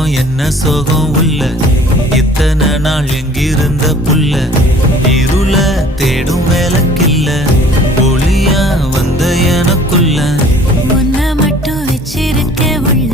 சோகம் என்ன சோகம் உள்ள இத்தனை நாள் எங்கிருந்த புல்ல இருள தேடும் வேலைக்கில்ல ஒளியா வந்த எனக்குள்ள உன்னை மட்டும் வச்சிருக்க உள்ள